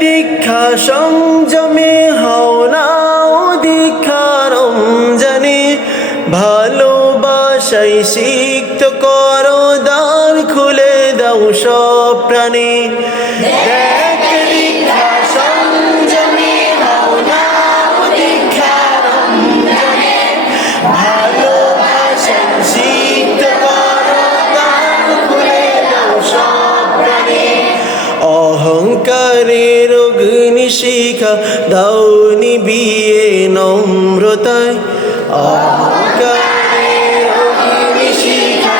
দীক্ষা সংযমে হও নাও দীক্ষা রমজানে। ভালোবাসাই সিক্ত কর দ্বার খুলে দাও সব প্রাণে। অহংকারের অগ্নি শিখা দাউনি বিয়ে নম্রতায়। অহংকারের অগ্নি শিখা